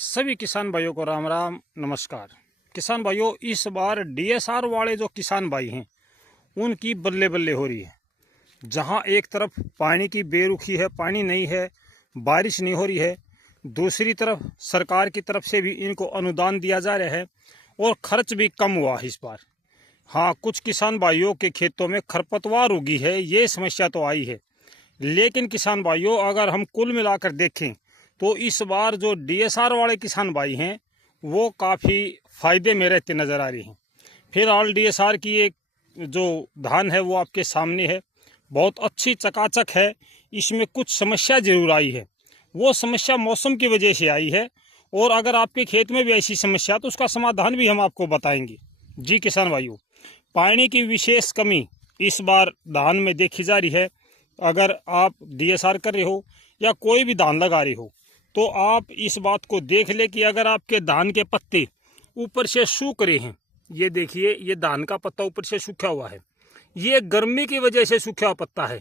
सभी किसान भाइयों को राम राम नमस्कार। किसान भाइयों, इस बार डीएसआर वाले जो किसान भाई हैं उनकी बल्ले बल्ले हो रही है। जहां एक तरफ पानी की बेरुखी है, पानी नहीं है, बारिश नहीं हो रही है, दूसरी तरफ सरकार की तरफ से भी इनको अनुदान दिया जा रहा है और खर्च भी कम हुआ है इस बार। हाँ, कुछ किसान भाइयों के खेतों में खरपतवार उगी है, ये समस्या तो आई है। लेकिन किसान भाइयों, अगर हम कुल मिलाकर देखें तो इस बार जो डीएसआर वाले किसान भाई हैं वो काफ़ी फ़ायदे में रहते नज़र आ रही हैं। फिलहाल डीएसआर की एक जो धान है वो आपके सामने है, बहुत अच्छी चकाचक है। इसमें कुछ समस्या जरूर आई है, वो समस्या मौसम की वजह से आई है। और अगर आपके खेत में भी ऐसी समस्या तो उसका समाधान भी हम आपको बताएंगे। जी किसान भाइयों, पानी की विशेष कमी इस बार धान में देखी जा रही है। अगर आप डीएसआर कर रहे हो या कोई भी धान लगा रहे हो तो आप इस बात को देख ले कि अगर आपके धान के पत्ते ऊपर से सूख रहे हैं, ये देखिए, ये धान का पत्ता ऊपर से सूखा हुआ है, ये गर्मी की वजह से सूखा हुआ पत्ता है।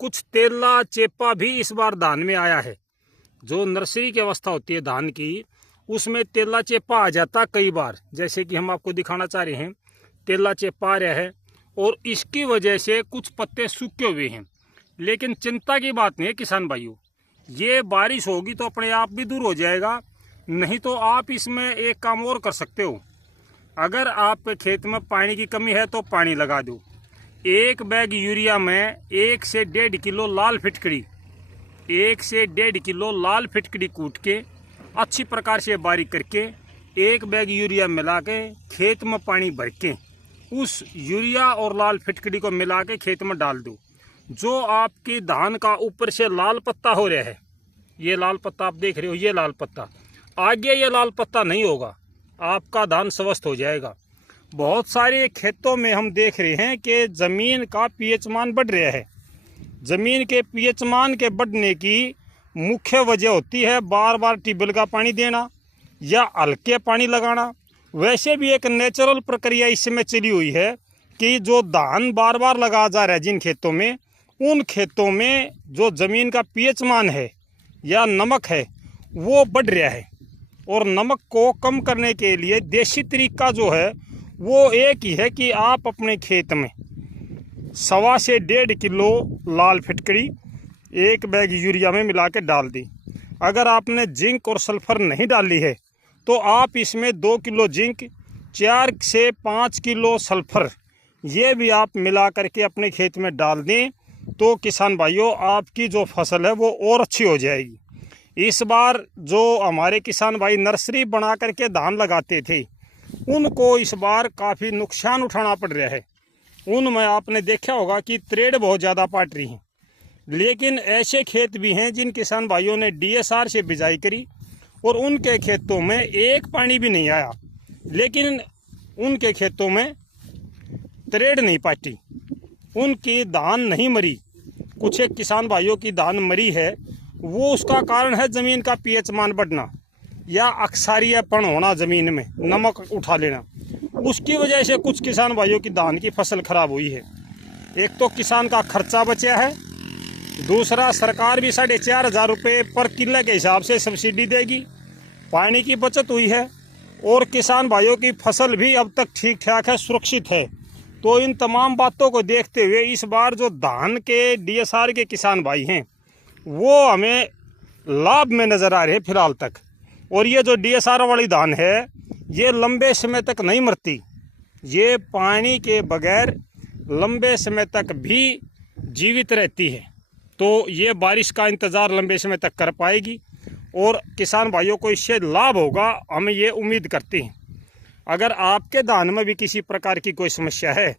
कुछ तेला चेपा भी इस बार धान में आया है। जो नर्सरी की अवस्था होती है धान की, उसमें तेला चेपा आ जाता कई बार, जैसे कि हम आपको दिखाना चाह रहे हैं। तेला चेपा आ रहा है और इसकी वजह से कुछ पत्ते सूखे हुए हैं। लेकिन चिंता की बात नहीं है किसान भाइयों, ये बारिश होगी तो अपने आप भी दूर हो जाएगा। नहीं तो आप इसमें एक काम और कर सकते हो। अगर आप खेत में पानी की कमी है तो पानी लगा दो। एक बैग यूरिया में 1 से 1.5 किलो लाल फिटकड़ी, 1 से 1.5 किलो लाल फिटकड़ी कूट के अच्छी प्रकार से बारीक करके एक बैग यूरिया मिला के खेत में पानी भर के उस यूरिया और लाल फिटकड़ी को मिला के खेत में डाल दो। जो आपकी धान का ऊपर से लाल पत्ता हो रहा है, ये लाल पत्ता आप देख रहे हो, ये लाल पत्ता, आगे ये लाल पत्ता नहीं होगा, आपका धान स्वस्थ हो जाएगा। बहुत सारे खेतों में हम देख रहे हैं कि ज़मीन का पीएच मान बढ़ रहा है। ज़मीन के पीएच मान के बढ़ने की मुख्य वजह होती है बार बार ट्यूबवेल का पानी देना या हल्के पानी लगाना। वैसे भी एक नेचुरल प्रक्रिया इसमें चली हुई है कि जो धान बार बार लगा जा रहा है जिन खेतों में, उन खेतों में जो ज़मीन का पीएच मान है या नमक है वो बढ़ रहा है। और नमक को कम करने के लिए देसी तरीका जो है वो एक ही है कि आप अपने खेत में 1.25 से 1.5 किलो लाल फिटकड़ी एक बैग यूरिया में मिला के डाल दी। अगर आपने जिंक और सल्फर नहीं डाली है तो आप इसमें 2 किलो जिंक, 4 से 5 किलो सल्फर, ये भी आप मिला करके अपने खेत में डाल दें तो किसान भाइयों आपकी जो फसल है वो और अच्छी हो जाएगी। इस बार जो हमारे किसान भाई नर्सरी बना करके धान लगाते थे उनको इस बार काफ़ी नुकसान उठाना पड़ रहा है। उनमें आपने देखा होगा कि त्रेड़ बहुत ज़्यादा पाट रही हैं। लेकिन ऐसे खेत भी हैं जिन किसान भाइयों ने डीएसआर से बिजाई करी और उनके खेतों में एक पानी भी नहीं आया, लेकिन उनके खेतों में त्रेड़ नहीं पाटी, उनकी धान नहीं मरी। कुछ एक किसान भाइयों की धान मरी है, वो उसका कारण है ज़मीन का पीएच मान बढ़ना या अक्सारियापन होना, ज़मीन में नमक उठा लेना। उसकी वजह से कुछ किसान भाइयों की धान की फसल खराब हुई है। एक तो किसान का खर्चा बचा है, दूसरा सरकार भी 4,500 रुपये पर किलो के हिसाब से सब्सिडी देगी, पानी की बचत हुई है और किसान भाइयों की फसल भी अब तक ठीक ठाक है, सुरक्षित है। तो इन तमाम बातों को देखते हुए इस बार जो धान के डीएसआर के किसान भाई हैं वो हमें लाभ में नज़र आ रहे हैं फिलहाल तक। और ये जो डीएसआर वाली धान है ये लंबे समय तक नहीं मरती, ये पानी के बगैर लंबे समय तक भी जीवित रहती है। तो ये बारिश का इंतज़ार लंबे समय तक कर पाएगी और किसान भाइयों को इससे लाभ होगा, हमें ये उम्मीद करते हैं। अगर आपके धान में भी किसी प्रकार की कोई समस्या है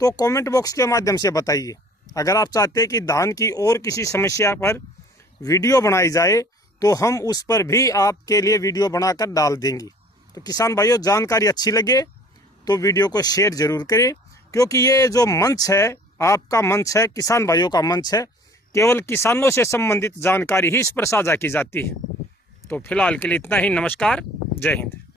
तो कमेंट बॉक्स के माध्यम से बताइए। अगर आप चाहते हैं कि धान की और किसी समस्या पर वीडियो बनाई जाए तो हम उस पर भी आपके लिए वीडियो बनाकर डाल देंगे। तो किसान भाइयों, जानकारी अच्छी लगे तो वीडियो को शेयर ज़रूर करें, क्योंकि ये जो मंच है आपका मंच है, किसान भाइयों का मंच है। केवल किसानों से संबंधित जानकारी ही इस पर साझा की जाती है। तो फिलहाल के लिए इतना ही। नमस्कार, जय हिंद।